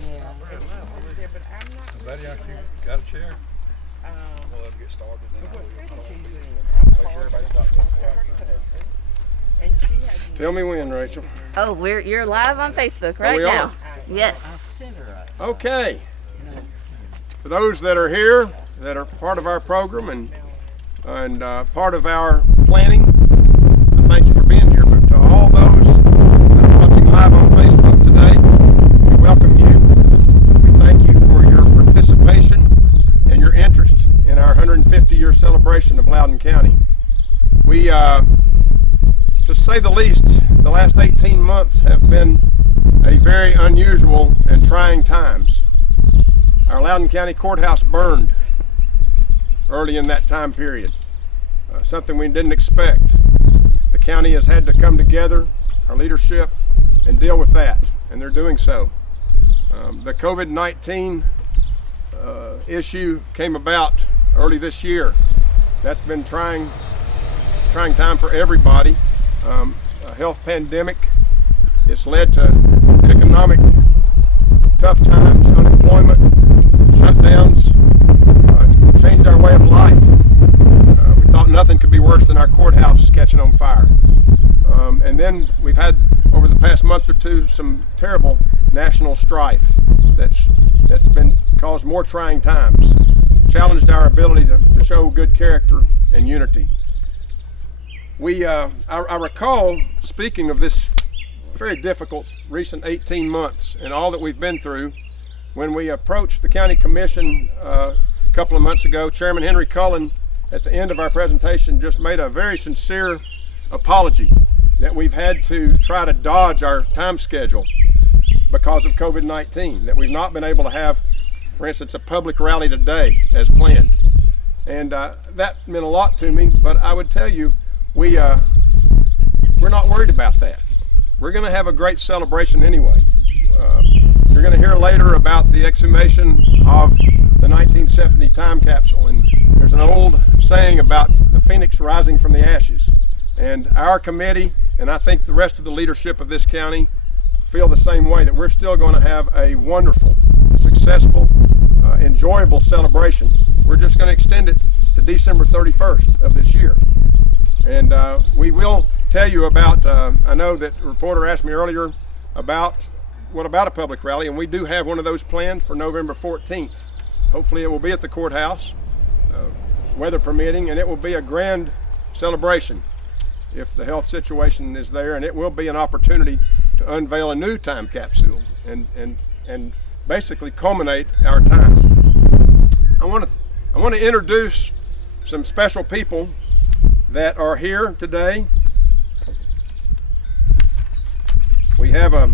Yeah. Buddy, you got a chair? We'll get started. Make sure everybody's got Tell me when, Rachel. Oh, you're live on Facebook right we now. are? Yes. Okay. For those that are here, that are part of our program and part of our planning, I thank you for being here. But to all those that are watching live on Facebook today, we welcome you. We thank you for your participation and your interest in our 150-year celebration of Loudon County. We, to say the least, the last 18 months have been a very unusual and trying times. Our Loudon County Courthouse burned early in that time period, something we didn't expect. The county has had to come together, our leadership, and deal with that, and they're doing so. The COVID-19 issue came about early this year. That's been trying time for everybody. A health pandemic. It's led to economic tough times, unemployment, shutdowns. It's changed our way of life. We thought nothing could be worse than our courthouse catching on fire. And then we've had, over the past month or two, some terrible national strife that's been caused more trying times, challenged our ability to show good character and unity. I recall, speaking of this very difficult recent 18 months and all that we've been through, when we approached the county commission a couple of months ago, Chairman Henry Cullen, at the end of our presentation, just made a very sincere apology that we've had to try to dodge our time schedule because of COVID-19, that we've not been able to have, for instance, a public rally today as planned. And that meant a lot to me, but I would tell you, we're not worried about that. We're going to have a great celebration anyway. You're going to hear later about the exhumation of the 1970 Time Capsule, and there's an old saying about the phoenix rising from the ashes. And our committee, and I think the rest of the leadership of this county, feel the same way, that we're still going to have a wonderful, successful, enjoyable celebration. We're just going to extend it to December 31st of this year. And we will tell you about, I know that the reporter asked me earlier about what about a public rally, and we do have one of those planned for November 14th. Hopefully it will be at the courthouse, weather permitting, and it will be a grand celebration if the health situation is there, and it will be an opportunity to unveil a new time capsule and basically culminate our time. I want to introduce some special people that are here today. We have a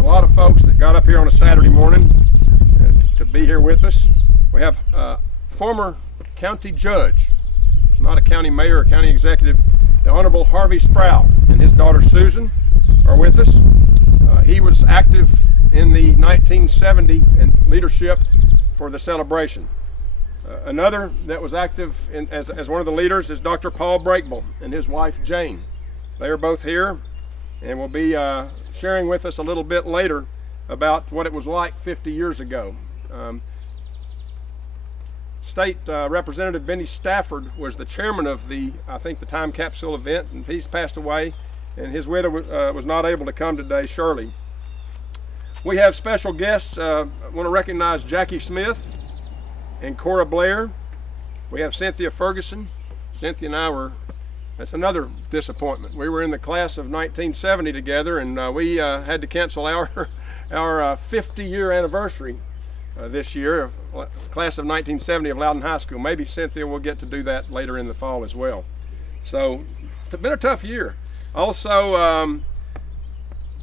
lot of folks that got up here on a Saturday morning to be here with us. We have a former county judge, who's not a county mayor or county executive, the Honorable Harvey Sproul, and his daughter Susan are with us. He was active in the 1970 and leadership for the celebration. Another that was active as one of the leaders is Dr. Paul Breakable and his wife Jane. They are both here and will be sharing with us a little bit later about what it was like 50 years ago. State Representative Benny Stafford was the chairman of the Time Capsule event, and he's passed away, and his widow was not able to come today, Shirley. We have special guests. I want to recognize Jackie Smith and Cora Blair. We have Cynthia Ferguson. Cynthia and I that's another disappointment. We were in the class of 1970 together, and we had to cancel our 50-year anniversary this year, class of 1970 of Loudon High School. Maybe Cynthia will get to do that later in the fall as well. So it's been a tough year. Also,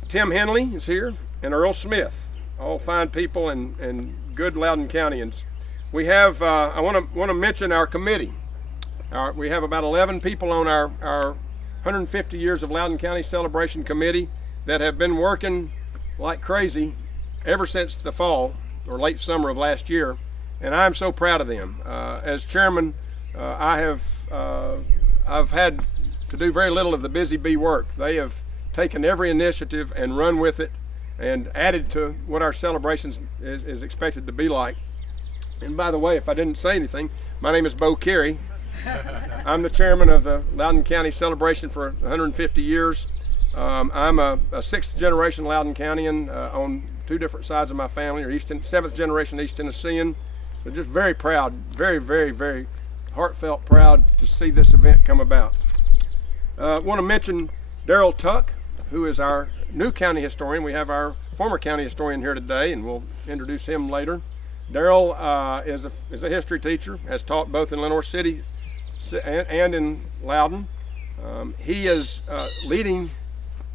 Tim Henley is here, and Earl Smith, all fine people and good Loudon Countyans. We have, I want to mention our committee. We have about 11 people on our 150 years of Loudon County Celebration Committee that have been working like crazy ever since the fall or late summer of last year, and I'm so proud of them. As chairman, I've had to do very little of the busy bee work. They have taken every initiative and run with it, and added to what our celebrations is expected to be like. And by the way, if I didn't say anything, my name is Beau Carey. I'm the chairman of the Loudon County celebration for 150 years. I'm a sixth generation Loudon Countyan on two different sides of my family, or seventh generation East Tennessean. So just very proud, very, very, very heartfelt proud to see this event come about. I want to mention Daryl Tuck, who is our new county historian. We have our former county historian here today, and we'll introduce him later. Daryl is a history teacher, has taught both in Lenoir City and in Loudon. He is leading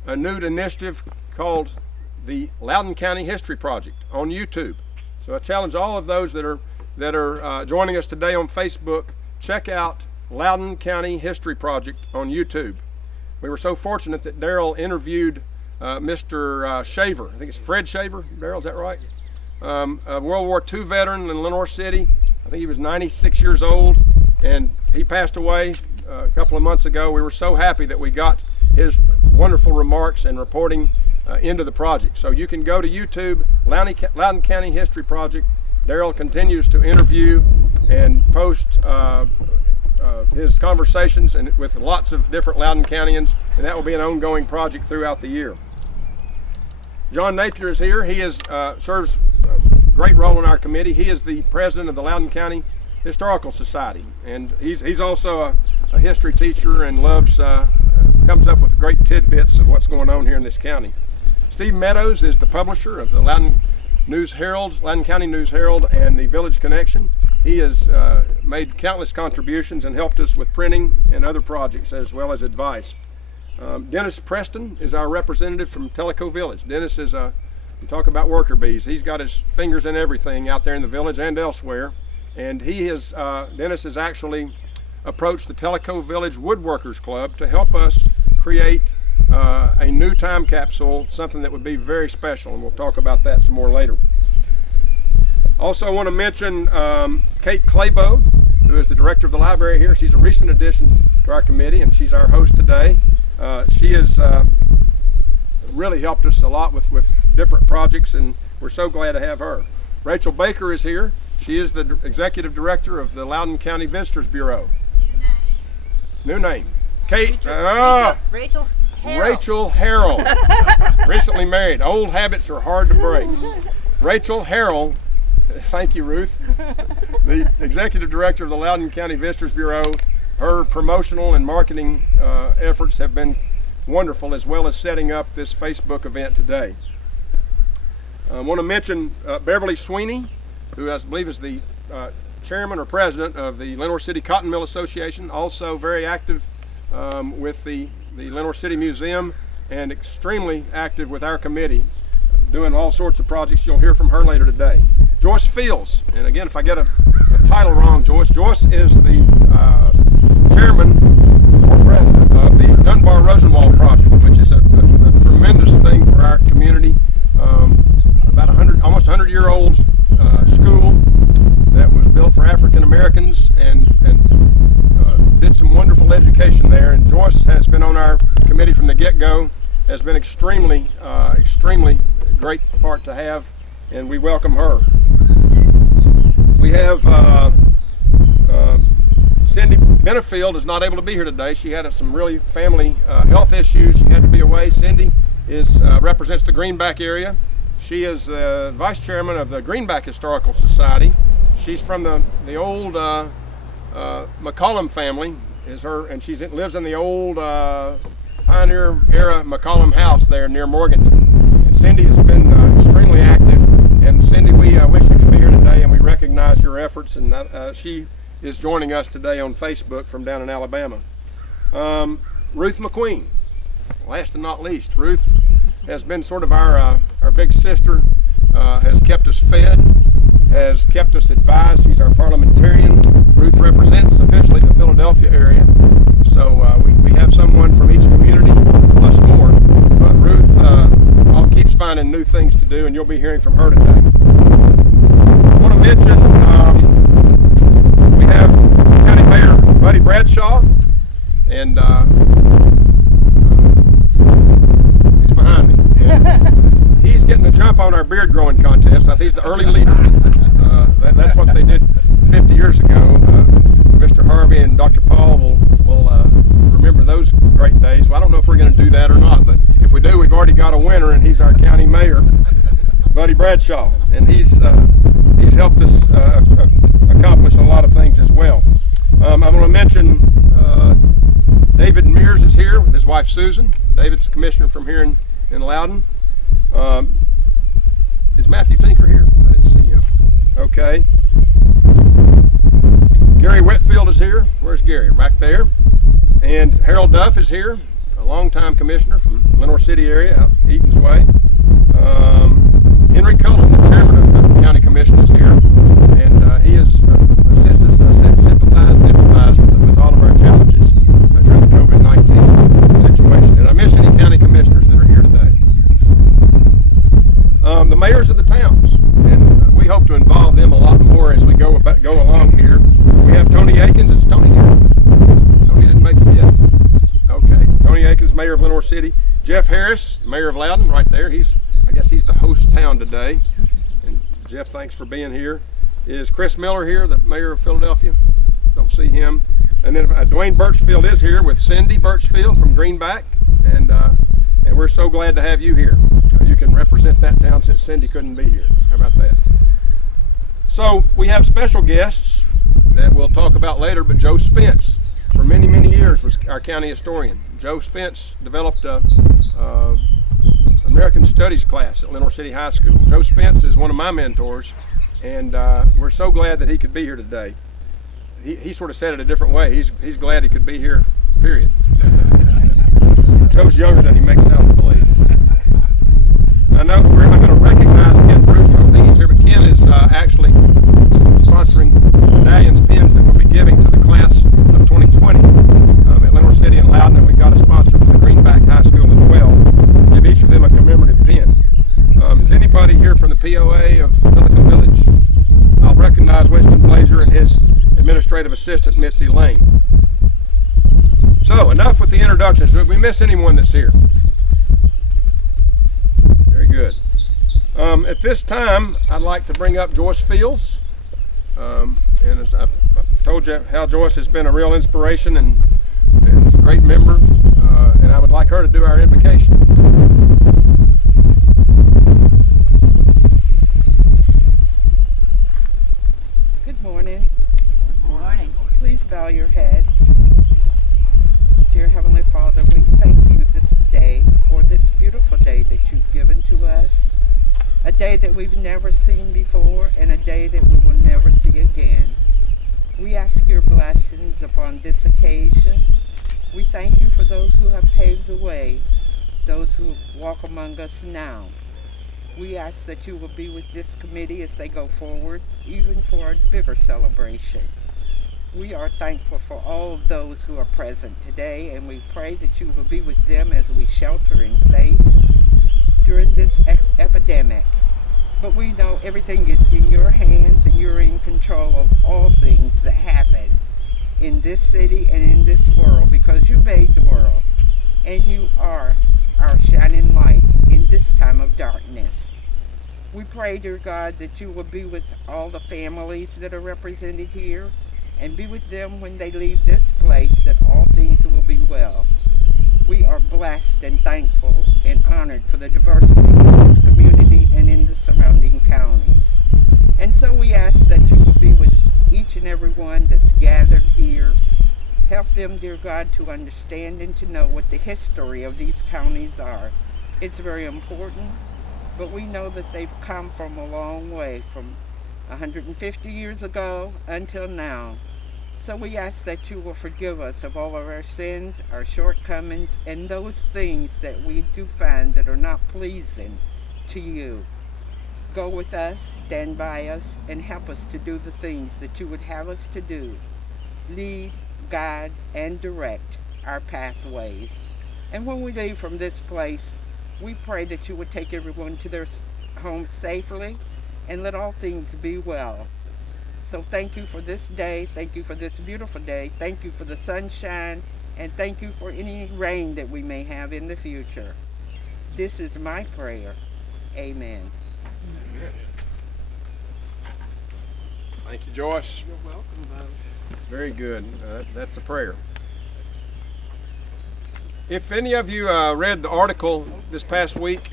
a new initiative called the Loudon County History Project on YouTube. So I challenge all of those that are joining us today on Facebook, check out Loudon County History Project on YouTube. We were so fortunate that Daryl interviewed Mr. Shaver. I think it's Fred Shaver. Daryl, is that right? A World War II veteran in Lenoir City. I think he was 96 years old, and he passed away a couple of months ago. We were so happy that we got his wonderful remarks and reporting into the project. So you can go to YouTube, Loudon County History Project. Daryl continues to interview and post his conversations with lots of different Loudon Countyans, and that will be an ongoing project throughout the year. John Napier is here. He serves a great role in our committee. He is the president of the Loudon County Historical Society, and he's also a history teacher and comes up with great tidbits of what's going on here in this county. Steve Meadows is the publisher of the Loudon County News Herald and the Village Connection. He has made countless contributions and helped us with printing and other projects as well as advice. Dennis Preston is our representative from Tellico Village. Dennis is you talk about worker bees. He's got his fingers in everything out there in the village and elsewhere. And Dennis has actually approached the Tellico Village Woodworkers Club to help us create a new time capsule, something that would be very special, and we'll talk about that some more later. Also, I want to mention Kate Claibo, who is the director of the library here. She's a recent addition to our committee, and she's our host today. She has really helped us a lot with different projects, and we're so glad to have her. Rachel Baker is here. She is the executive director of the Loudon County Visitors Bureau. New name. Kate. Rachel Harrell. Recently married. Old habits are hard to break. Rachel Harrell. Thank you, Ruth. The executive director of the Loudon County Visitors Bureau. Her promotional and marketing efforts have been wonderful, as well as setting up this Facebook event today. I want to mention Beverly Sweeney, who I believe is the chairman or president of the Lenoir City Cotton Mill Association, also very active with the Lenoir City Museum and extremely active with our committee, doing all sorts of projects. You'll hear from her later today. Joyce Fields, and again, if I get a title wrong, Joyce is the chairman or president of the Dunbar Rosenwald project, which is a tremendous thing for our community. About almost 100-year-old school that was built for African Americans and did some wonderful education there. And Joyce has been on our committee from the get-go, has been extremely great part to have, and we welcome her. We have Cindy Benefield is not able to be here today. She had some really family health issues. She had to be away. Cindy represents the Greenback area. She is vice chairman of the Greenback Historical Society. She's from the old McCollum family, and she lives in the old pioneer era McCollum house there near Morganton. And Cindy has been extremely active. And Cindy, we wish you could be here today, and we recognize your efforts. And she is joining us today on Facebook from down in Alabama. Ruth Mcqueen, last and not least. Ruth has been sort of our big sister, has kept us fed, has kept us advised. She's our parliamentarian. Ruth represents officially the Philadelphia area. So we have someone from each community, plus more. But Ruth keeps finding new things to do, and you'll be hearing from her today. I want to mention we have County Mayor Buddy Bradshaw, and he's behind me. And he's getting South. He's the early leader. That's what they did 50 years ago. Mr. Harvey and Dr. Paul will remember those great days. Well, I don't know if we're going to do that or not, but if we do, we've already got a winner, and he's our county mayor, Buddy Bradshaw, and he's helped us accomplish a lot of things as well. I want to mention David Mears is here with his wife Susan. David's the commissioner from here in Loudon. Is Matthew Tinker here? I didn't see him. Okay. Gary Whitfield is here. Where's Gary? Back there. And Harold Duff is here, a longtime commissioner from Lenore City area, out Eaton's Way. Henry Cullen, the chairman of the county commission, is here, and he has assisted us, sympathized and empathized with all of our challenges during the COVID-19 situation. Did I miss any county commissioners that are here today? The mayors of the towns, and we hope to involve them a lot more as we go along here. We have Tony Akins. Is Tony here? Tony didn't make it yet. Okay. Tony Akins, mayor of Lenore City. Jeff Harris, mayor of Loudon, right there. I guess he's the host town today. And Jeff, thanks for being here. Is Chris Miller here, the mayor of Philadelphia? Don't see him. And then Dwayne Birchfield is here with Cindy Birchfield from Greenback, and we're so glad to have you here. You can represent that town since Cindy couldn't be here. How about that? So we have special guests that we'll talk about later, but Joe Spence, for many, many years, was our county historian. Joe Spence developed a American Studies class at Lenore City High School. Joe Spence is one of my mentors, and we're so glad that he could be here today. He sort of said it a different way. He's glad he could be here, period. Joe's younger than he makes out to believe. I know I'm going to recognize Ken Bruce. I don't think he's here, but Ken is actually sponsoring medallions, pins that we'll be giving to the class of 2020 at Lenore City and Loudon, and we've got a sponsor for the Greenback High School as well. Give each of them a commemorative pin. Is anybody here from the POA of Pelican Village? I'll recognize Winston Blazer and his administrative assistant, Mitzi Lane. So, enough with the introductions. Did we miss anyone that's here? Very good. At this time, I'd like to bring up Joyce Fields. And as I've told you, how Joyce has been a real inspiration and a great member, and I would like her to do our invocation. Good morning. Good morning. Please bow your heads. Dear Heavenly Father, we thank you this day for this beautiful day that you've given to us. A day that we've never seen before, and a day that we will never see again. We ask your blessings upon this occasion. We thank you for those who have paved the way, those who walk among us now. We ask that you will be with this committee as they go forward, even for a bigger celebration. We are thankful for all of those who are present today, and we pray that you will be with them as we shelter in place during this epidemic. But we know everything is in your hands, and you're in control of all things that happen in this city and in this world, because you made the world, and you are our shining light in this time of darkness. We pray, dear God, that you will be with all the families that are represented here, and be with them when they leave this place, that all things will be well. We are blessed and thankful and honored for the diversity in this community and in the surrounding counties. And so we ask that you will be with each and every one that's gathered here. Help them, dear God, to understand and to know what the history of these counties are. It's very important, but we know that they've come from a long way, from 150 years ago until now. So we ask that you will forgive us of all of our sins, our shortcomings, and those things that we do find that are not pleasing to you. Go with us, stand by us, and help us to do the things that you would have us to do. Lead, guide, and direct our pathways. And when we leave from this place, we pray that you would take everyone to their homes safely, and let all things be well. So thank you for this day. Thank you for this beautiful day. Thank you for the sunshine. And thank you for any rain that we may have in the future. This is my prayer. Amen. Thank you, Joyce. You're welcome, Beau. Very good. That's a prayer. If any of you read the article this past week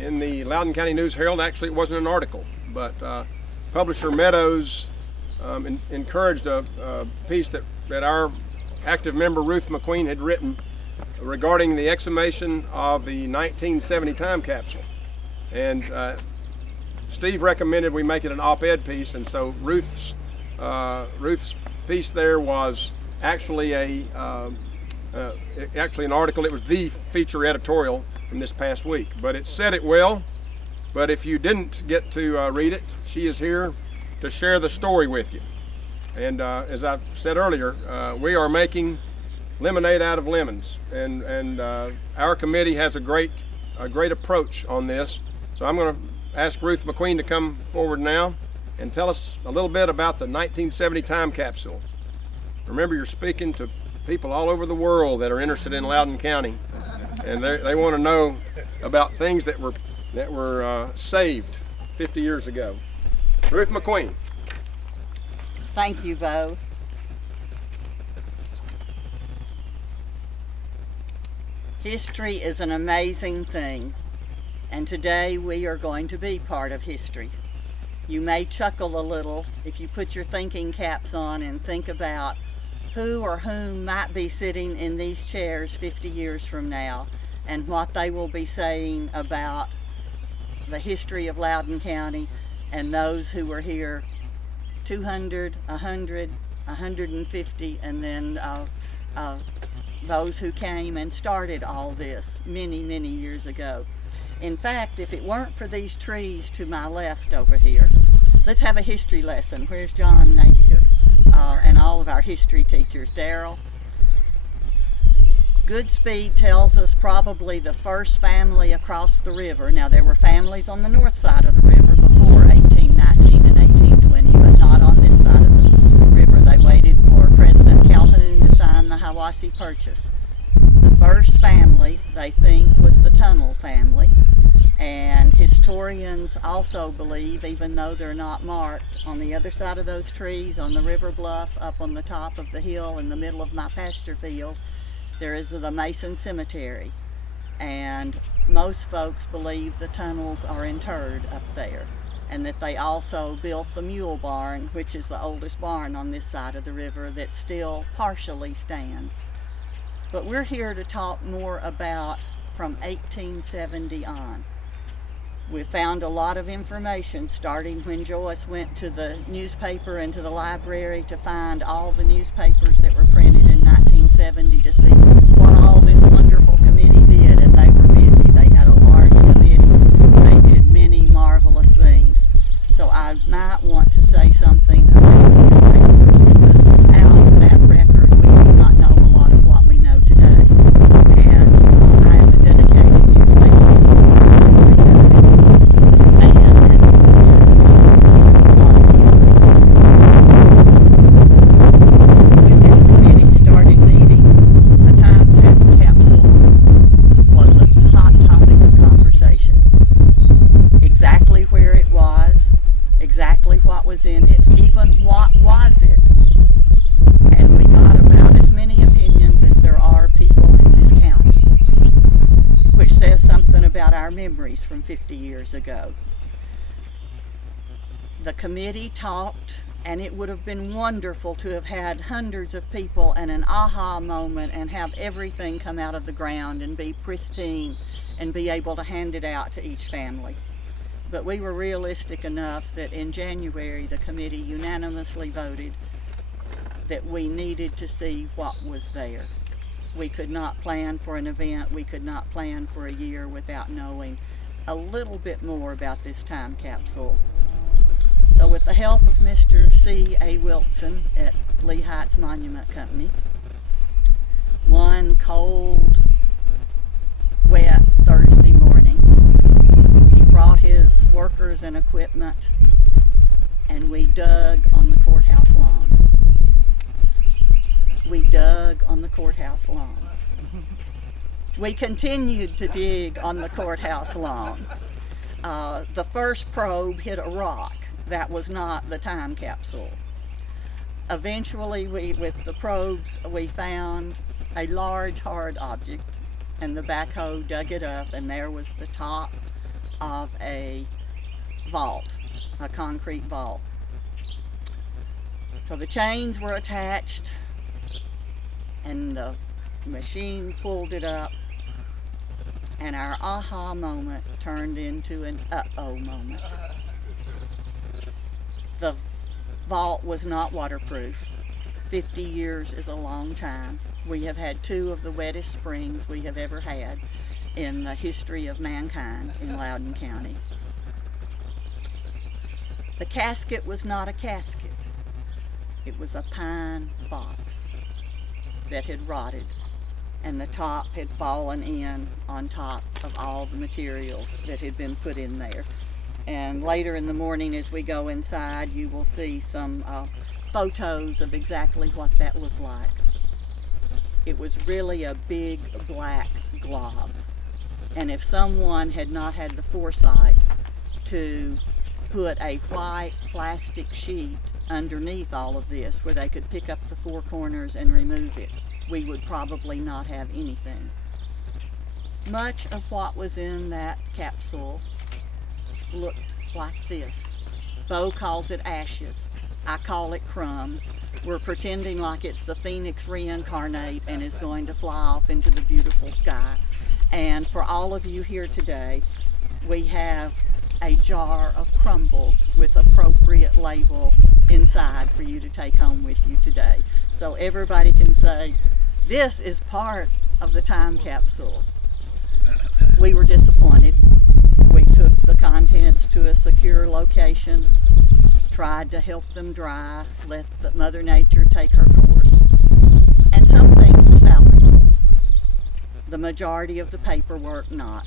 in the Loudon County News Herald, actually it wasn't an article, but publisher Meadows encouraged a piece that our active member Ruth Mcqueen had written regarding the exhumation of the 1970 Time Capsule. And Steve recommended we make it an op-ed piece, and so Ruth's piece there was actually an article. It was the feature editorial from this past week, but it said it well. But if you didn't get to read it, she is here to share the story with you. And as I said earlier, we are making lemonade out of lemons, and our committee has a great approach on this. So I'm going to ask Ruth Mcqueen to come forward now and tell us a little bit about the 1970 Time Capsule. Remember, you're speaking to people all over the world that are interested in Loudon County, and they want to know about things that were saved 50 years ago. Ruth Mcqueen. Thank you, Beau. History is an amazing thing, and today we are going to be part of history. You may chuckle a little if you put your thinking caps on and think about who or whom might be sitting in these chairs 50 years from now and what they will be saying about the history of Loudon County and those who were here 200, 100, 150, and then those who came and started all this many, many years ago. In fact, if it weren't for these trees to my left over here, let's have a history lesson. Where's John Napier and all of our history teachers? Daryl? Goodspeed tells us probably the first family across the river. Now, there were families on the north side of the river before 1819 and 1820, but not on this side of the river. They waited for President Calhoun to sign the Hiwassee Purchase. The first family, they think, was the Tunnel family, and historians also believe, even though they're not marked, on the other side of those trees, on the river bluff, up on the top of the hill in the middle of my pasture field, there is the Mason Cemetery, and most folks believe the Tunnels are interred up there, and that they also built the mule barn, which is the oldest barn on this side of the river that still partially stands. But we're here to talk more about from 1870 on. We found a lot of information starting when Joyce went to the newspaper and to the library to find all the newspapers that were printed in 1970 to see what all this wonderful committee did, and they were busy. They had a large committee. They did many marvelous things. So I might want to say something about newspapers, because without that record we do not know a lot of what we know today. And I am a dedicated newspaper supporter and reader and fan, and when this committee started meeting, the Time Capsule was a hot topic of conversation. Exactly where it was, exactly what was in it, even what was it. And we got about as many opinions as there are people in this county, which says something about our memories from 50 years ago. The committee talked, and it would have been wonderful to have had hundreds of people and an aha moment and have everything come out of the ground and be pristine and be able to hand it out to each family. But we were realistic enough that in January the committee unanimously voted that we needed to see what was there. We could not plan for an event, we could not plan for a year without knowing a little bit more about this time capsule. So with the help of Mr. C.A. Wilson at Lee Heights Monument Company, one cold, wet Thursday morning, he brought his workers and equipment, and we dug on the courthouse lawn. We dug on the courthouse lawn. We continued to dig on the courthouse lawn. The first probe hit a rock that was not the time capsule. Eventually, with the probes, we found a large hard object, and the backhoe dug it up, and there was the top of a vault, a concrete vault. So the chains were attached, and the machine pulled it up, and our aha moment turned into an uh-oh moment. The vault was not waterproof. 50 years is a long time. We have had 2 of the wettest springs we have ever had in the history of mankind in Loudon County. The casket was not a casket. It was a pine box that had rotted, and the top had fallen in on top of all the materials that had been put in there. And later in the morning, as we go inside, you will see some photos of exactly what that looked like. It was really a big black glob. And if someone had not had the foresight to put a white plastic sheet underneath all of this where they could pick up the 4 corners and remove it, we would probably not have anything. Much of what was in that capsule looked like this. Beau calls it ashes. I call it crumbs. We're pretending like it's the phoenix reincarnate and is going to fly off into the beautiful sky. And for all of you here today, we have a jar of crumbles with appropriate label inside for you to take home with you today. So everybody can say, this is part of the time capsule. We were disappointed. We took the contents to a secure location, tried to help them dry, let Mother Nature take her course. And some things were salvageable. The majority of the paperwork not.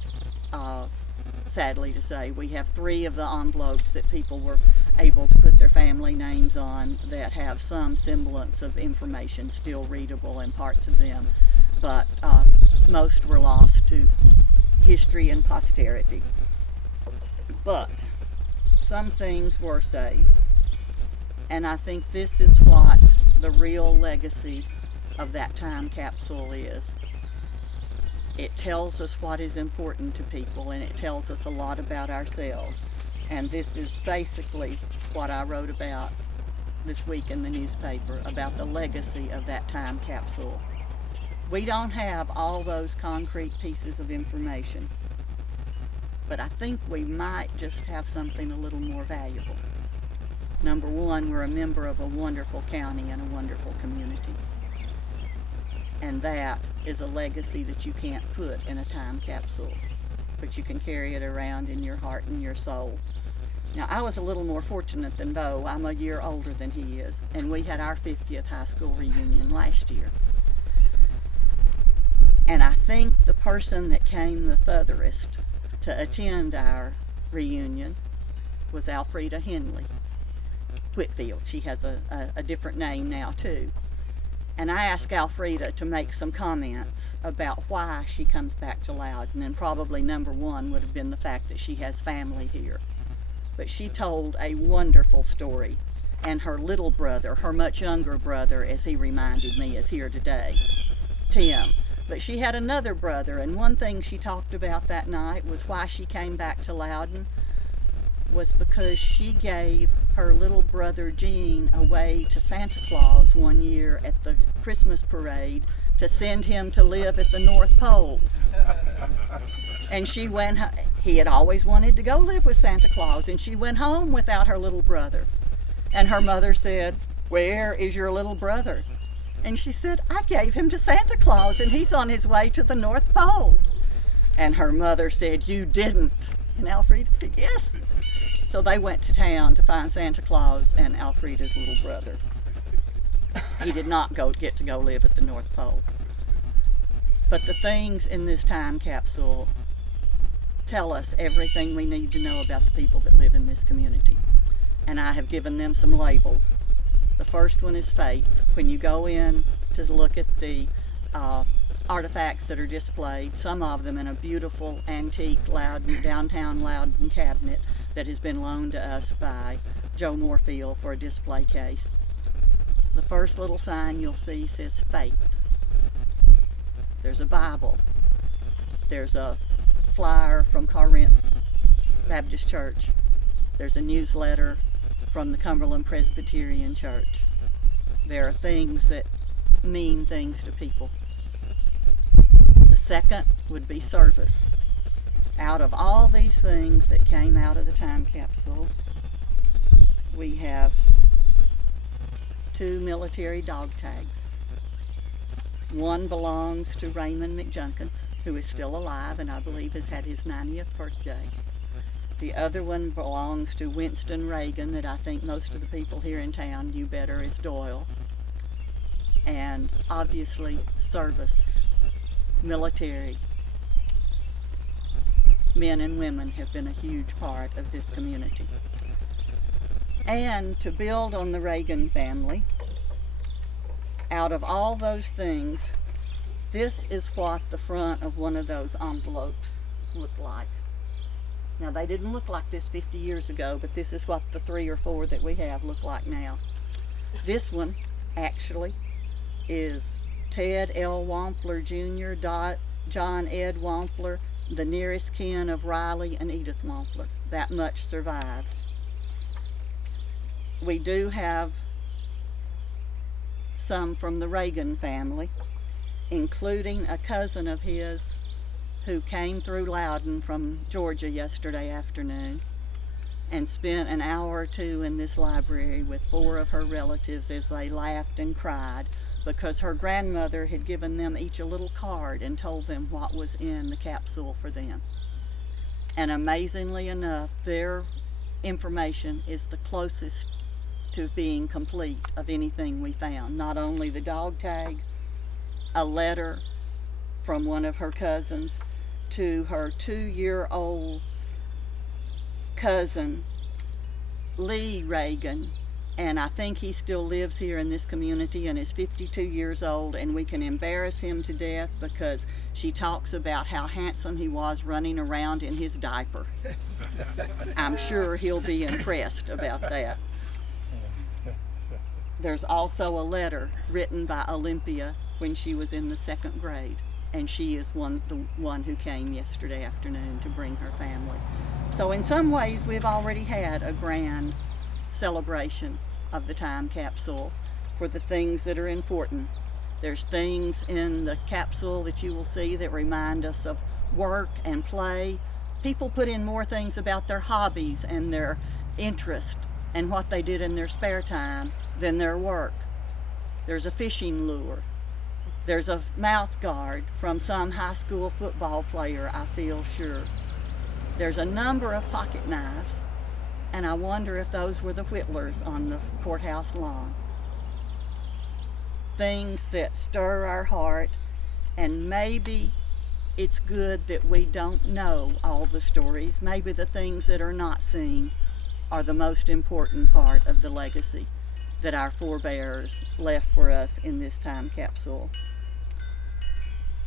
Sadly to say, we have 3 of the envelopes that people were able to put their family names on that have some semblance of information still readable in parts of them, but most were lost to history and posterity. But some things were saved, and I think this is what the real legacy of that time capsule is. It tells us what is important to people, and it tells us a lot about ourselves. And this is basically what I wrote about this week in the newspaper, about the legacy of that time capsule. We don't have all those concrete pieces of information, but I think we might just have something a little more valuable. Number one, we're a member of a wonderful county and a wonderful community. And that is a legacy that you can't put in a time capsule, but you can carry it around in your heart and your soul. Now, I was a little more fortunate than Beau. I'm a year older than he is, and we had our 50th high school reunion last year. And I think the person that came the furthest to attend our reunion was Alfreda Henley, Whitfield. She has a different name now too. And I asked Alfreda to make some comments about why she comes back to Loudon, and probably number one would have been the fact that she has family here. But she told a wonderful story, and her little brother, her much younger brother, as he reminded me, is here today, Tim. But she had another brother, and one thing she talked about that night was why she came back to Loudon was because she gave her little brother Gene away to Santa Claus one year at the Christmas parade to send him to live at the North Pole. And she went, he had always wanted to go live with Santa Claus, and she went home without her little brother. And her mother said, "Where is your little brother?" And she said, "I gave him to Santa Claus, and he's on his way to the North Pole." And her mother said, "You didn't." And Alfreda said, "Yes." So they went to town to find Santa Claus and Alfreda's little brother. He did not get to go live at the North Pole. But the things in this time capsule tell us everything we need to know about the people that live in this community. And I have given them some labels. The first one is faith. When you go in to look at the artifacts that are displayed, some of them in a beautiful antique downtown Loudon cabinet that has been loaned to us by Joe Moorfield for a display case. The first little sign you'll see says faith. There's a Bible. There's a flyer from Corinth Baptist Church. There's a newsletter from the Cumberland Presbyterian Church. There are things that mean things to people. The second would be service. Out of all these things that came out of the time capsule, we have 2 military dog tags. One belongs to Raymond McJunkins, who is still alive and I believe has had his 90th birthday. The other one belongs to Winston Reagan, that I think most of the people here in town knew better as Doyle. And obviously service, military, men and women have been a huge part of this community. And to build on the Reagan family, out of all those things, this is what the front of one of those envelopes looked like. Now, they didn't look like this 50 years ago, but this is what the 3 or 4 that we have look like now. This one, actually, is Ted L. Wampler Jr., John Ed Wampler, the nearest kin of Riley and Edith Wampler. That much survived. We do have some from the Reagan family, including a cousin of his who came through Loudon from Georgia yesterday afternoon and spent an hour or 2 in this library with 4 of her relatives as they laughed and cried because her grandmother had given them each a little card and told them what was in the capsule for them. And amazingly enough, their information is the closest to being complete of anything we found. Not only the dog tag, a letter from one of her cousins to her 2-year-old cousin, Lee Reagan, and I think he still lives here in this community and is 52 years old, and we can embarrass him to death because she talks about how handsome he was running around in his diaper. I'm sure he'll be impressed about that. There's also a letter written by Olympia when she was in the 2nd grade, and she is the one who came yesterday afternoon to bring her family. So in some ways, we've already had a grand celebration of the time capsule for the things that are important. There's things in the capsule that you will see that remind us of work and play. People put in more things about their hobbies and their interest and what they did in their spare time than their work. There's a fishing lure. There's a mouth guard from some high school football player, I feel sure. There's a number of pocket knives, and I wonder if those were the Whittlers on the courthouse lawn. Things that stir our heart, and maybe it's good that we don't know all the stories. Maybe the things that are not seen are the most important part of the legacy that our forebears left for us in this time capsule.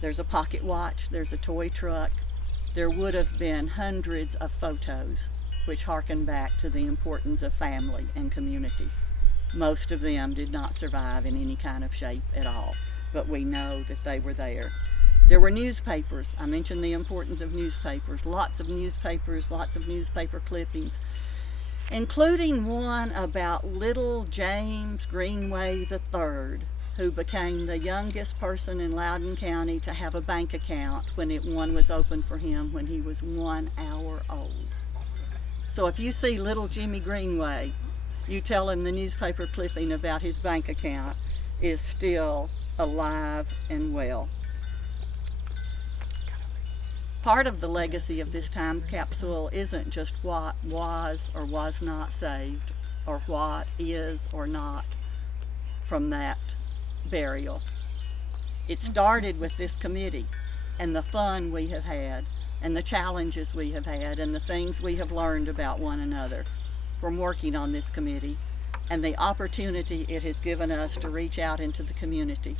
There's a pocket watch, there's a toy truck. There would have been hundreds of photos which harken back to the importance of family and community. Most of them did not survive in any kind of shape at all, but we know that they were there. There were newspapers. I mentioned the importance of newspapers, lots of newspaper clippings, including one about little James Greenway III, who became the youngest person in Loudon County to have a bank account when one was opened for him when he was 1 hour old. So if you see little Jimmy Greenway, you tell him the newspaper clipping about his bank account is still alive and well. Part of the legacy of this time capsule isn't just what was or was not saved, or what is or not from that burial. It started with this committee and the fun we have had and the challenges we have had and the things we have learned about one another from working on this committee, and the opportunity it has given us to reach out into the community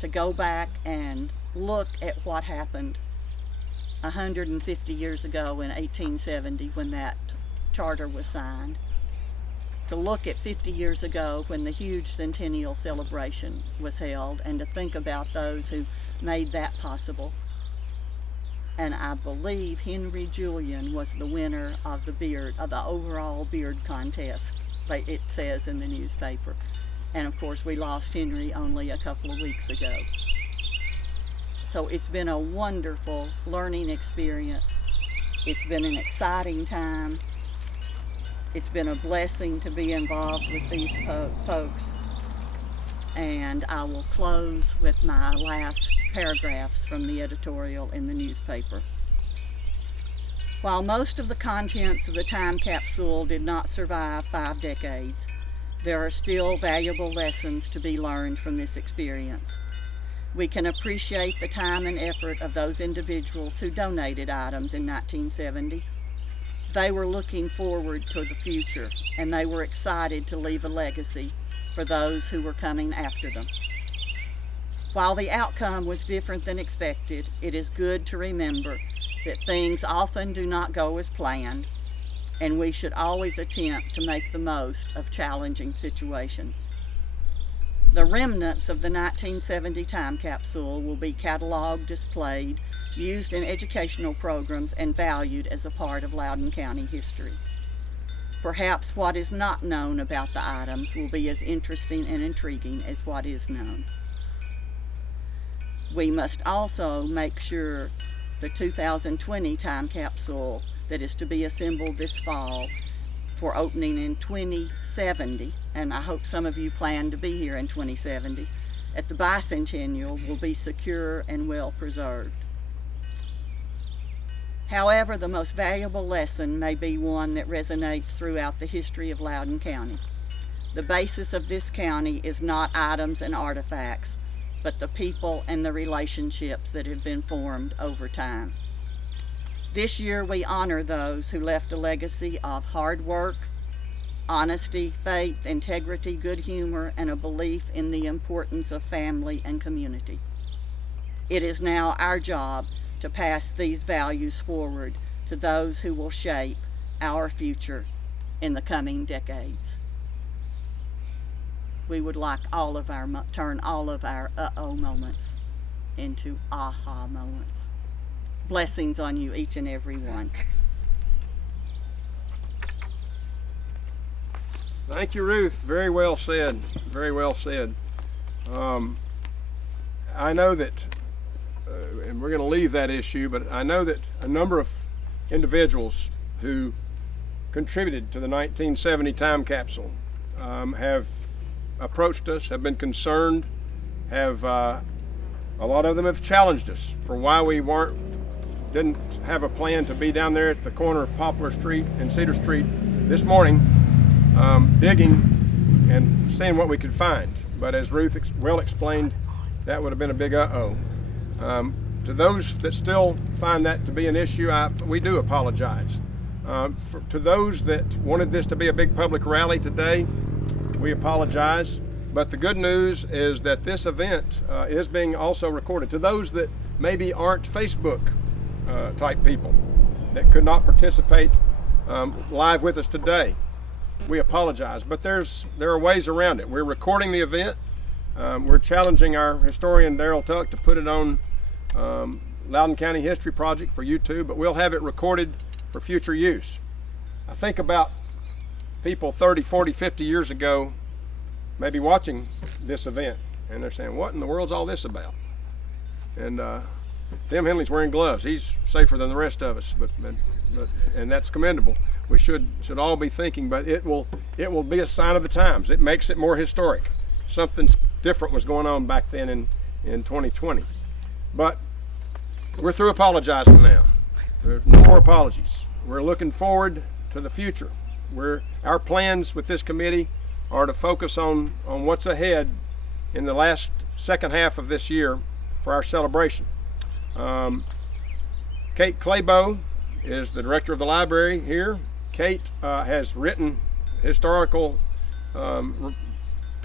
to go back and look at what happened 150 years ago in 1870 when that charter was signed, to look at 50 years ago when the huge centennial celebration was held, and to think about those who made that possible. And I believe Henry Julian was the winner of the overall beard contest, it says in the newspaper. And of course we lost Henry only a couple of weeks ago. So it's been a wonderful learning experience. It's been an exciting time. It's been a blessing to be involved with these folks. And I will close with my last paragraphs from the editorial in the newspaper. While most of the contents of the Time Capsule did not survive 5 decades, there are still valuable lessons to be learned from this experience. We can appreciate the time and effort of those individuals who donated items in 1970. They were looking forward to the future, and they were excited to leave a legacy for those who were coming after them. While the outcome was different than expected, it is good to remember that things often do not go as planned, and we should always attempt to make the most of challenging situations. The remnants of the 1970 Time Capsule will be cataloged, displayed, used in educational programs, and valued as a part of Loudon County history. Perhaps what is not known about the items will be as interesting and intriguing as what is known. We must also make sure the 2020 Time Capsule that is to be assembled this fall for opening in 2070, and I hope some of you plan to be here in 2070, at the bicentennial will be secure and well preserved. However, the most valuable lesson may be one that resonates throughout the history of Loudon County. The basis of this county is not items and artifacts, but the people and the relationships that have been formed over time. This year we honor those who left a legacy of hard work, honesty, faith, integrity, good humor, and a belief in the importance of family and community. It is now our job to pass these values forward to those who will shape our future in the coming decades. We would like turn all of our uh-oh moments into aha moments. Blessings on you, each and every one. Thank you, Ruth. Very well said. Very well said. I know that, and we're going to leave that issue, but I know that a number of individuals who contributed to the 1970 Time Capsule have approached us, have been concerned, a lot of them have challenged us for why we didn't have a plan to be down there at the corner of Poplar Street and Cedar Street this morning, digging and seeing what we could find. But as Ruth well explained, that would have been a big uh-oh. To those that still find that to be an issue, we do apologize. To those that wanted this to be a big public rally today, we apologize. But the good news is that this event is being also recorded. To those that maybe aren't Facebook type people that could not participate live with us today, we apologize, but there are ways around it. We're recording the event. We're challenging our historian Daryl Tuck to put it on Loudon County History Project for YouTube, but we'll have it recorded for future use. I think about people 30, 40, 50 years ago maybe watching this event, and they're saying, what in the world's all this about? And Tim Henley's wearing gloves. He's safer than the rest of us, but and that's commendable. We should all be thinking, but it will be a sign of the times. It makes it more historic. Something different was going on back then in 2020. But we're through apologizing now. There's no more apologies. We're looking forward to the future. Our plans with this committee are to focus on what's ahead in the second half of this year for our celebration. Kate Claibo is the director of the library here. Kate has written historical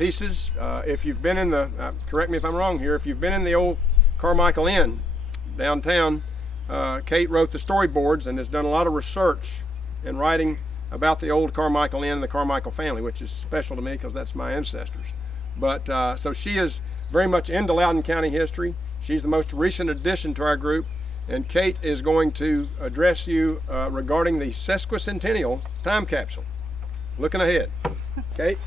pieces. If you've been in the, correct me if I'm wrong here, if you've been in the old Carmichael Inn downtown, Kate wrote the storyboards and has done a lot of research and writing about the old Carmichael Inn and the Carmichael family, which is special to me because that's my ancestors. But so she is very much into Loudon County history. She's the most recent addition to our group, and Kate is going to address you regarding the Sesquicentennial Time Capsule. Looking ahead. Kate?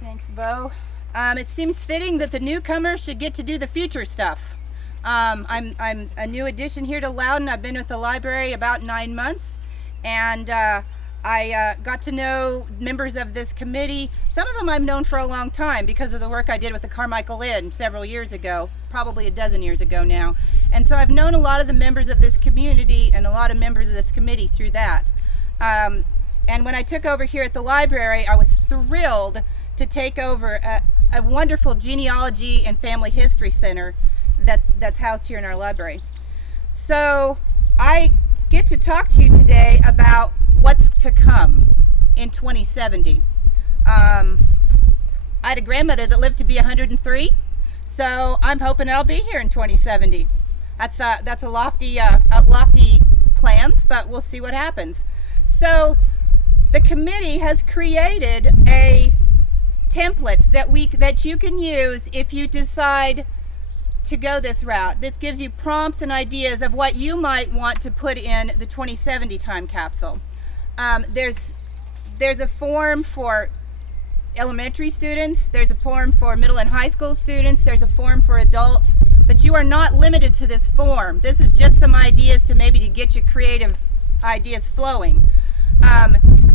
Thanks, Beau. It seems fitting that the newcomer should get to do the future stuff. I'm a new addition here to Loudon. I've been with the library about 9 months, and I got to know members of this committee. Some of them I've known for a long time because of the work I did with the Carmichael Inn several years ago, probably a dozen years ago now. And so I've known a lot of the members of this community and a lot of members of this committee through that. And when I took over here at the library, I was thrilled to take over a wonderful genealogy and family history center that's housed here in our library. So I get to talk to you today about what's to come in 2070. I had a grandmother that lived to be 103, so I'm hoping I'll be here in 2070. That's a lofty plans, but we'll see what happens. So the committee has created a template that you can use if you decide to go this route. This gives you prompts and ideas of what you might want to put in the 2070 time capsule. There's a form for elementary students, there's a form for middle and high school students, there's a form for adults, but you are not limited to this form. This is just some ideas to get your creative ideas flowing.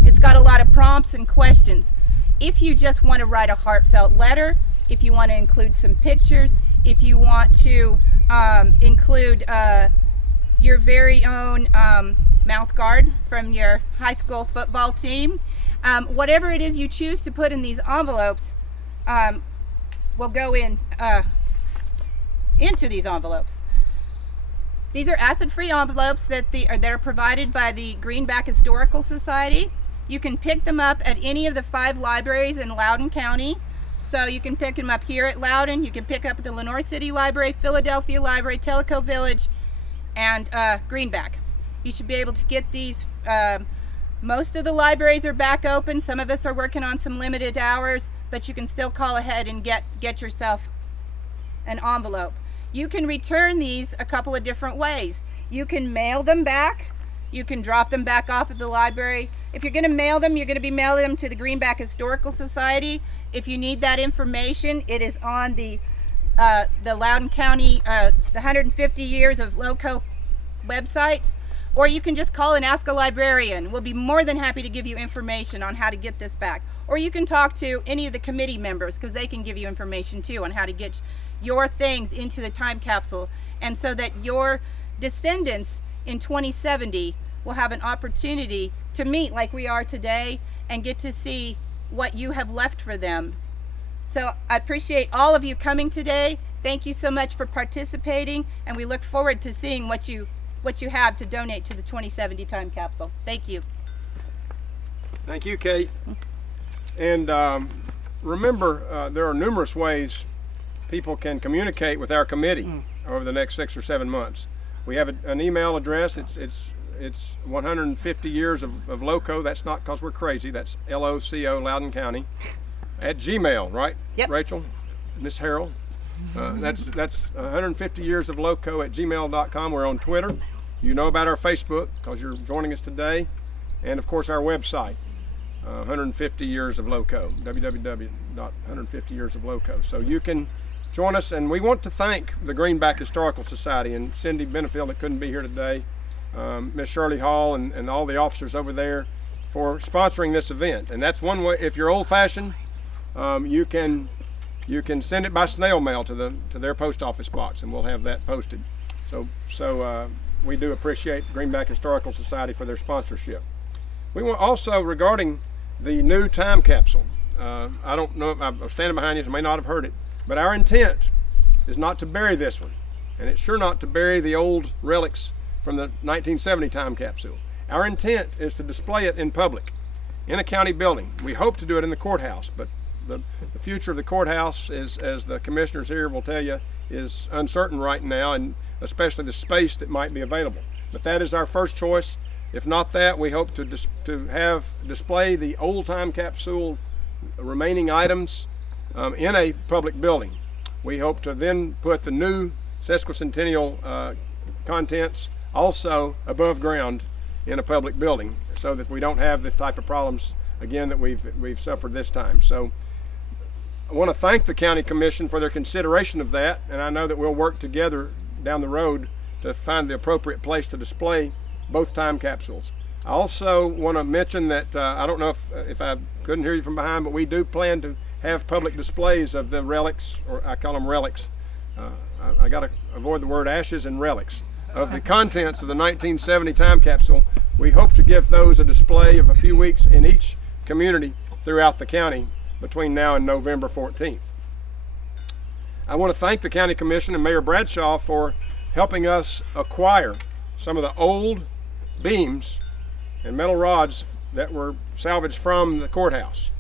It's got a lot of prompts and questions. If you just want to write a heartfelt letter, if you want to include some pictures, if you want to include your very own mouth guard from your high school football team, whatever it is you choose to put in these envelopes will go into these envelopes. These are acid-free envelopes that are provided by the Greenback Historical Society. You can pick them up at any of the 5 libraries in Loudon County. So you can pick them up here at Loudon, you can pick up at the Lenore City Library, Philadelphia Library, Tellico Village, and Greenback. You should be able to get these. Most of the libraries are back open. Some of us are working on some limited hours, but you can still call ahead and get yourself an envelope. You can return these a couple of different ways. You can mail them back. You can drop them back off at the library. If you're going to mail them, you're going to be mailing them to the Greenback Historical Society. If you need that information, it is on the Loudon County, the 150 Years of LoCo website. Or you can just call and ask a librarian. We'll be more than happy to give you information on how to get this back. Or you can talk to any of the committee members because they can give you information too on how to get your things into the time capsule, and so that your descendants in 2070 will have an opportunity to meet like we are today and get to see what you have left for them. So I appreciate all of you coming today. Thank you so much for participating, and we look forward to seeing what you have to donate to the 2070 time capsule. Thank you. Thank you, Kate. And remember, there are numerous ways people can communicate with our committee over the next 6 or 7 months. We have an email address. It's 150 years of LoCo. That's not because we're crazy. That's LOCO, Loudon County, at Gmail, right? Yep. Rachel, Miss Harrell. That's 150 years of LoCo at gmail.com. We're on Twitter. You know about our Facebook because you're joining us today, and of course our website, 150 Years of LoCo, www.150yearsofloco. So you can join us, and we want to thank the Greenback Historical Society and Cindy Benefield that couldn't be here today, Miss Shirley Hall, and all the officers over there for sponsoring this event. And that's one way. If you're old-fashioned, you can send it by snail mail to their post office box, and we'll have that posted. So we do appreciate Greenback Historical Society for their sponsorship. We want also, regarding the new time capsule, I don't know, I'm standing behind you, so I may not have heard it, but our intent is not to bury this one, and it's sure not to bury the old relics from the 1970 time capsule. Our intent is to display it in public. in a county building. We hope to do it in the courthouse, but the future of the courthouse is, as the commissioners here will tell you, is uncertain right now, and especially the space that might be available. But that is our first choice. If not that, we hope to display the old Time Capsule remaining items in a public building. We hope to then put the new sesquicentennial contents also above ground in a public building, so that we don't have the type of problems again that we've suffered this time. So I want to thank the County Commission for their consideration of that, and I know that we'll work together down the road to find the appropriate place to display both time capsules. I also want to mention that I don't know if I couldn't hear you from behind, but we do plan to have public displays of the relics, or I call them relics. I got to avoid the word ashes and relics of the contents of the 1970 time capsule. We hope to give those a display of a few weeks in each community throughout the county between now and November 14th. I want to thank the County Commission and Mayor Bradshaw for helping us acquire some of the old beams and metal rods that were salvaged from the courthouse.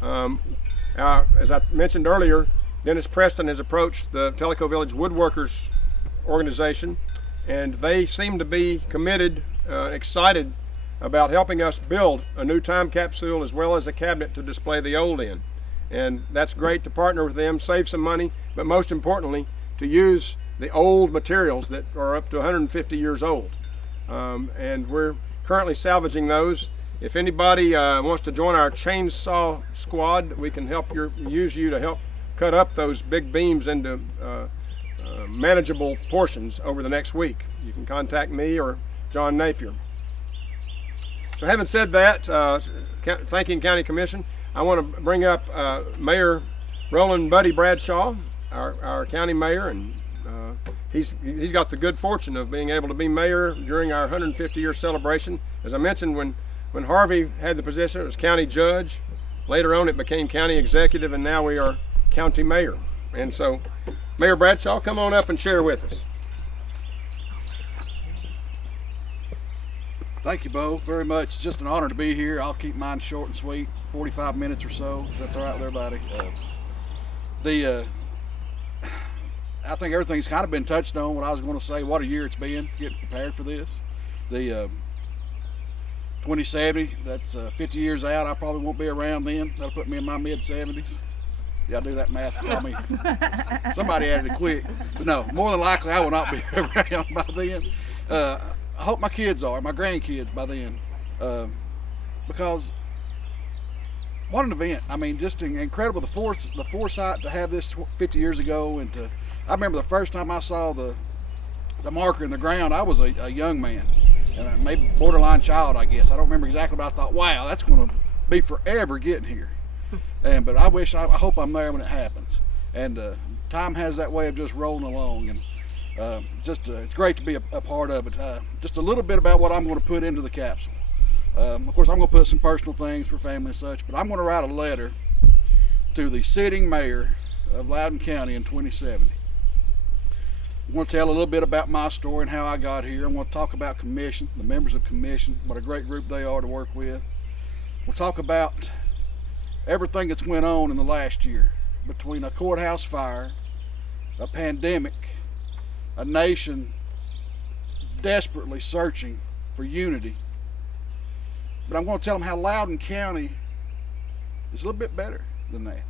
As I mentioned earlier, Dennis Preston has approached the Tellico Village Woodworkers organization, and they seem to be committed, excited about helping us build a new time capsule as well as a cabinet to display the old in. And that's great to partner with them, save some money, but most importantly, to use the old materials that are up to 150 years old. And we're currently salvaging those. If anybody wants to join our chainsaw squad, we can use you to help cut up those big beams into manageable portions over the next week. You can contact me or John Napier. So having said that, thanking County Commission, I want to bring up Mayor Roland Buddy Bradshaw, our county mayor, and he's got the good fortune of being able to be mayor during our 150-year celebration. As I mentioned, when Harvey had the position, it was county judge. Later on, it became county executive, and now we are county mayor. And so, Mayor Bradshaw, come on up and share with us. Thank you, Beau, very much. It's just an honor to be here. I'll keep mine short and sweet, 45 minutes or so. If that's all right with everybody. I think everything's kind of been touched on. What I was going to say, what a year it's been, getting prepared for this. The 2070, that's 50 years out. I probably won't be around then. That'll put me in my mid-70s. Yeah, I do that math. Tell me. Somebody added it quick. But no, more than likely I will not be around by then. I hope my kids are, my grandkids by then. Because what an event. I mean, just incredible, the foresight to have this 50 years ago. And I remember the first time I saw the marker in the ground, I was a young man. Maybe borderline child, I guess. I don't remember exactly, but I thought, wow, that's going to be forever getting here. But I hope I'm there when it happens. And time has that way of just rolling along, and it's great to be a part of it. Just a little bit about what I'm going to put into the capsule. Of course, I'm going to put some personal things for family and such, but I'm going to write a letter to the sitting mayor of Loudon County in 2070. I want to tell a little bit about my story and how I got here. I want to talk about Commission, the members of Commission, what a great group they are to work with. We'll talk about everything that's went on in the last year, between a courthouse fire, a pandemic, a nation desperately searching for unity. But I'm going to tell them how Loudon County is a little bit better than that.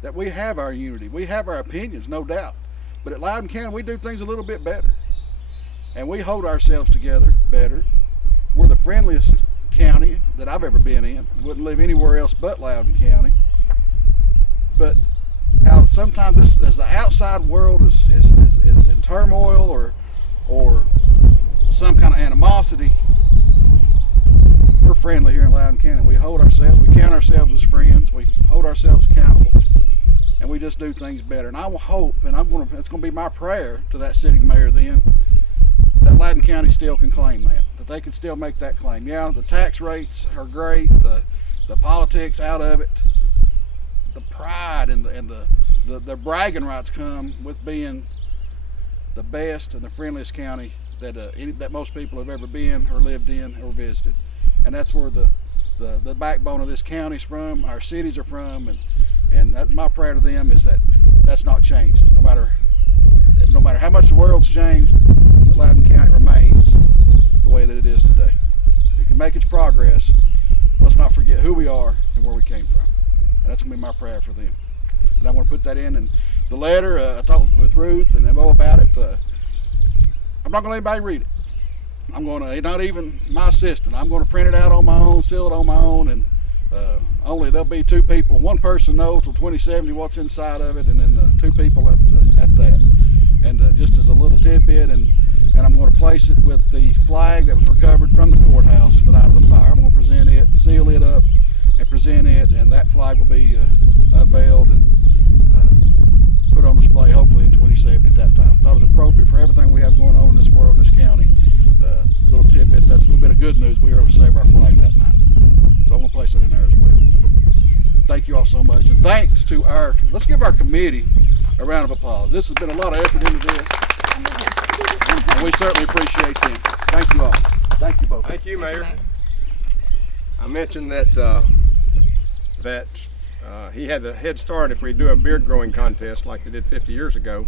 That we have our unity, we have our opinions, no doubt. But at Loudon County, we do things a little bit better. And we hold ourselves together better. We're the friendliest county that I've ever been in. Wouldn't live anywhere else but Loudon County. But how sometimes as the outside world is in turmoil or some kind of animosity, we're friendly here in Loudon County. We count ourselves as friends, we hold ourselves accountable, and we just do things better. And I will hope, and it's going to be my prayer to that sitting mayor then, that Loudon County still can claim that they can still make that claim. Yeah, the tax rates are great, the politics out of it, the pride and the bragging rights come with being the best and the friendliest county that most people have ever been or lived in or visited. And that's where the the backbone of this county's from, our cities are from, and my prayer to them is that that's not changed. No matter how much the world's changed, that Loudon County remains the way that it is today. If it can make its progress, let's not forget who we are and where we came from. And that's going to be my prayer for them. And I'm going to put that in. And the letter, I talked with Ruth and Beau about it. I'm not going to let anybody read it. I'm going to, not even my assistant, I'm going to print it out on my own, seal it on my own, and only there'll be 2 people. One person knows till 2070 what's inside of it, and then 2 people at that. And just as a little tidbit, and I'm going to place it with the flag that was recovered from the courthouse that out of the fire. I'm going to present it, seal it up, and present it, and that flag will be unveiled and put on display hopefully in 2070 at that time. Thought it was appropriate for everything we have going on in this world, in this county. Little tidbit, that's a little bit of good news. We were able to save our flag that night. So I'm going to place it in there as well. Thank you all so much. And thanks to let's give our committee a round of applause. This has been a lot of effort into this. And we certainly appreciate them. Thank you all. Thank you both. Thank you, Mayor. I mentioned that he had the head start if we do a beard growing contest like they did 50 years ago.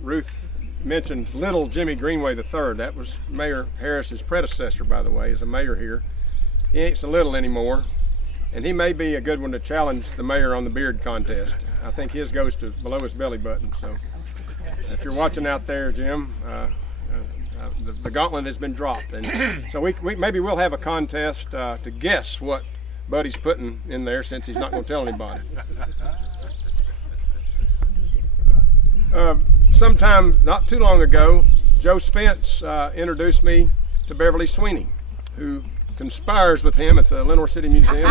Ruth mentioned little Jimmy Greenway III. That was Mayor Harris's predecessor, by the way, as a mayor here. He ain't so little anymore, and he may be a good one to challenge the mayor on the beard contest. I think his goes to below his belly button. So if you're watching out there, Jim, the gauntlet has been dropped, and so we maybe we'll have a contest to guess what Buddy's putting in there, since he's not going to tell anybody. Sometime not too long ago, Joe Spence introduced me to Beverly Sweeney, who conspires with him at the Lenoir City Museum.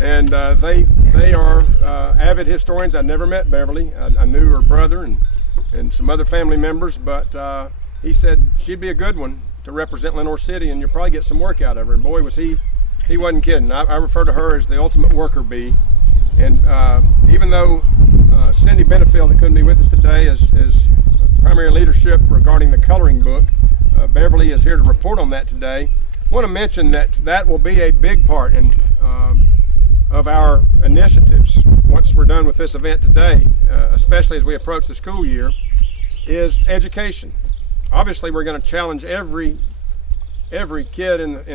And they are avid historians. I never met Beverly. I knew her brother and some other family members, but he said she'd be a good one to represent Lenoir City, and you'll probably get some work out of her. And boy, was he wasn't kidding. I refer to her as the ultimate worker bee. And even though Cindy Benefield, that couldn't be with us today, is primary leadership regarding the coloring book, Beverly is here to report on that today. I want to mention that will be a big part of our initiatives once we're done with this event today, especially as we approach the school year, is education. Obviously, we're going to challenge every kid in